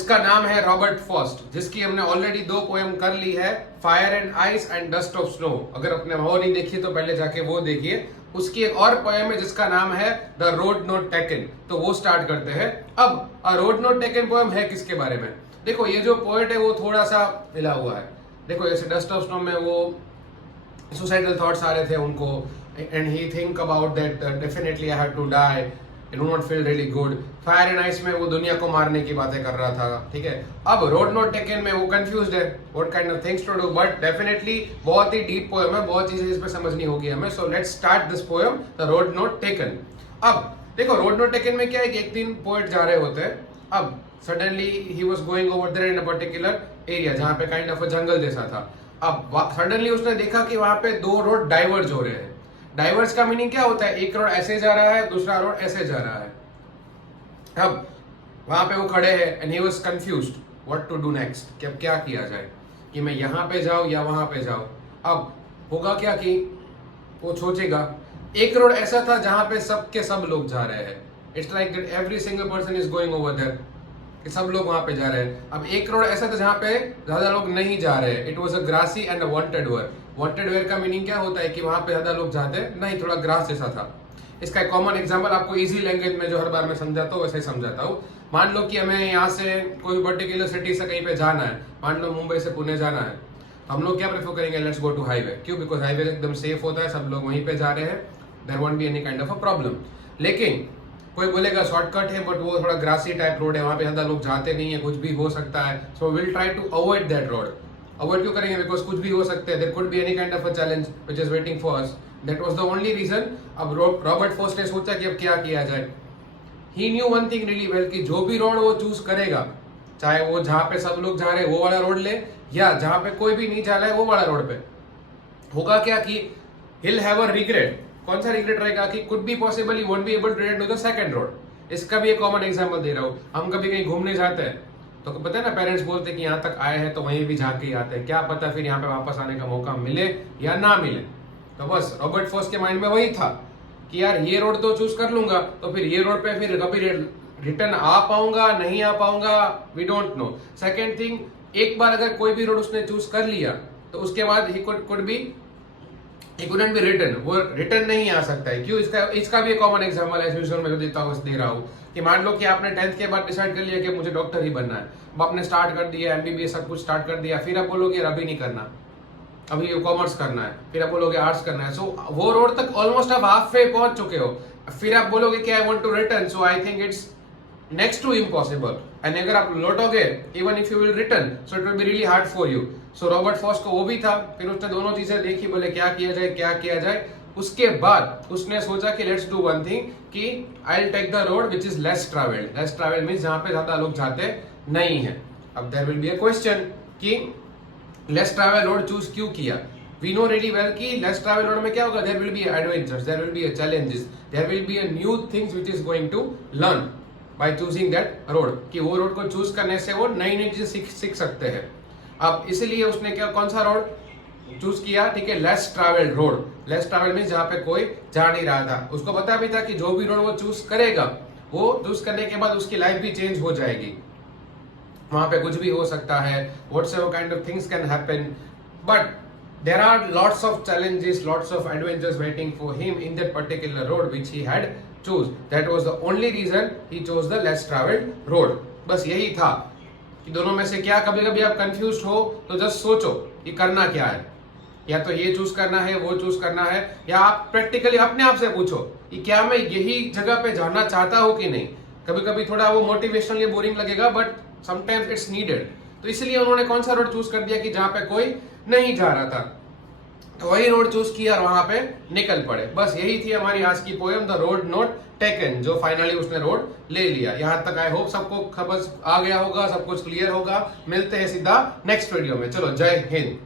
जिसका नाम है रॉबर्ट फॉस्ट, जिसकी हमने ऑलरेडी 2 पोएम कर ली है, fire and ice and dust of snow. अगर आपने वो नहीं देखी तो पहले जाके वो देखिए। उसकी एक और पोएम है जिसका नाम है द रोड नॉट टेकन, तो वो स्टार्ट करते हैं। अब अ रोड नॉट टेकन पोएम है किसके बारे में? देखो ये जो पोएट है वो थोड़ा सा हिला हुआ है। देखो जैसे डस्ट ऑफ स्नो में वो सुसाइडल थॉट्स आ रहे थे उनको, and he think about that definitely I have to die, I do not feel really good. Fire and ice में वो दुनिया को मारने की बातें कर रहा था, ठीक है। अब रोड नॉट टेकन में वो कंफ्यूज्ड है what kind of things to do, but definitely बहुत ही डीप पोएम है, बहुत चीजें इसमें समझनी होगी हमें। So let's start this poem the road not taken. अब देखो रोड नॉट टेकन में क्या है कि एक दिन पोएट जा रहे होते हैं। अब suddenly he was going over there in a particular area जहां पे काइंड ऑफ अ जंगल जैसा था। अब सडनली उसने देखा कि वहां पे 2 रोड डाइवर्ज हो रहे हैं। डाइवर्स का मीनिंग क्या होता है? एक रोड ऐसे जा रहा है, दूसरा रोड ऐसे जा रहा है। अब वहां पे वो खड़े हैं and he was confused what to do next, कि अब क्या किया जाए, कि मैं यहाँ पे जाऊं या वहां पे जाऊं। अब होगा क्या कि वो सोचेगा। एक रोड ऐसा था जहां पे सब के सब लोग जा रहे हैं, it's like that every single person is going over there, कि सब लोग वहां पे जा रहे हैं। अब एक रोड ऐसा था जहां पे ज्यादा लोग नहीं जा रहे हैं, it was a grassy and a wanted wear. Wanted wear का मीनिंग क्या होता है कि वहां पे ज्यादा लोग जाते नहीं, थोड़ा ग्रास जैसा था। इसका एक कॉमन एग्जांपल आपको इजी लैंग्वेज में जो हर बार मैं समझाता हूँ वैसे ही समझाता हूँ। मान लो कि हमें यहाँ से कोई पर्टिकुलर सिटी से कहीं पे जाना है, मान लो मुंबई से पुणे जाना है, तो हम लोग क्या प्रेफर करेंगे? Let's go to highway. क्यों? बिकॉज हाईवे एकदम सेफ होता है, सब लोग वहीं पे जा रहे हैं, there won't be any kind of a problem. लेकिन कोई बोलेगा शॉर्टकट है बट वो थोड़ा ग्रासी टाइप रोड है, वहां पे ज्यादा लोग जाते नहीं है, कुछ भी हो सकता है, so will try to avoid that road. Avoid क्यों करेंगे? बिकॉज कुछ भी हो सकता है, there could be any kind of a challenge which is waiting for us. That was the only reason. अब रॉबर्ट फॉस्ट ने सोचा कि अब क्या किया जाए। He knew one thing really well कि जो भी रोड वो चूज करेगा, चाहे वो जहां पे सब लोग जा रहे हैं वो वाला रोड ले, या जहां पे कोई भी नहीं जा रहा है वो वाला रोड पे, होगा क्या कि he'll have a regret। कौन सा रिग्रेट रहेगा? कि could be possible he won't be able to return to the second road. इसका भी एक कॉमन एग्जांपल दे रहा हूँ। हम कभी कहीं घूमने जाते हैं तो पता है ना, पेरेंट्स बोलते हैं कि यहाँ तक आए हैं तो वहीं भी जाके ही आते हैं, क्या पता फिर यहाँ पे वापस आने का मौका मिले या ना मिले। तो बस रॉबर्ट फॉस्ट के माइंड में वही था कि यार ये रोड तो चूज कर लूंगा तो फिर ये रोड पे फिर कभी रिटर्न आ पाऊंगा नहीं आ पाऊंगा, we don't know. Second thing, एक बार अगर कोई भी रोड उसने चूज कर लिया तो उसके बाद ही कुड बी रिटर्न, वो रिटर्न नहीं आ सकता है। क्यों? इसका भी एक कॉमन एग्जांपल है यूजुअल में जो देता हूँ दे रहा हूँ कि मान लो कि आपने 10th के बाद डिसाइड कर लिया कि मुझे डॉक्टर ही बनना है, अब आपने स्टार्ट कर दिया एमबीबीएस सब कुछ स्टार्ट कर दिया, फिर आप बोलोगे अभी नहीं करना, अभी कॉमर्स करना है, फिर आप बोलोगे आर्ट्स करना है। सो वो रोड तक ऑलमोस्ट आप हाफ वे पहुंच चुके हो, फिर आप बोलोगे कि I want to return, so I think it's next to impossible. And अगर आप लौटोगे even if you will return, so it will be really hard for you. So Robert Frost को वो भी था, फिर उसने दोनों चीजें देखी, बोले क्या किया जाए क्या किया जाए। उसके बाद उसने सोचा कि लेट्स डू वन थिंग कि I will take the road which is less travelled. Less travelled means जहां पे ज्यादा लोग जाते नहीं है। अब there will be a question कि लेस ट्रैवल रोड चूज क्यों किया? वी नो रियली वेल कि लेस ट्रैवल रोड में क्या होगा? There will be adventures, there will be a challenges, there will be a new things which is going to learn by choosing that road, कि वो road को choose करने से वो नई नई चीजें सीख सकते हैं। अब इसीलिए उसने क्या कौन सा रोड चूज किया? ठीक है, less travelled road. Less travelled means जहां पे कोई जा नहीं रहा था। उसको पता भी था कि जो भी रोड वो चूज करेगा, वो चूज करने के बाद उसकी लाइफ भी चेंज हो जाएगी, वहां पे कुछ भी हो सकता है, whatsoever kind of things can happen, but there are lots of challenges, lots of adventures waiting for him in that particular road which he had choose. That was the only reason he chose the less traveled road. बस यही था कि दोनों में से क्या, कभी कभी आप कंफ्यूज हो तो जस्ट सोचो कि करना क्या है, या तो ये चूज करना है वो चूज करना है, या आप प्रैक्टिकली अपने आप से पूछो कि क्या मैं यही जगह पे जाना चाहता हूँ कि नहीं। कभी कभी थोड़ा वो मोटिवेशनल या बोरिंग लगेगा बट समटाइम्स इट्स नीडेड। तो इसलिए उन्होंने कौन सा रोड चूज कर दिया कि जहां पे कोई नहीं जा रहा था, तो वही रोड चूज किया और वहां पे निकल पड़े। बस यही थी हमारी आज की poem the road not taken, जो फाइनली उसने रोड ले लिया। यहां तक आई होप सबको खबर आ गया होगा, सब कुछ क्लियर होगा। मिलते हैं सीधा नेक्स्ट वीडियो में। चलो, जय हिंद।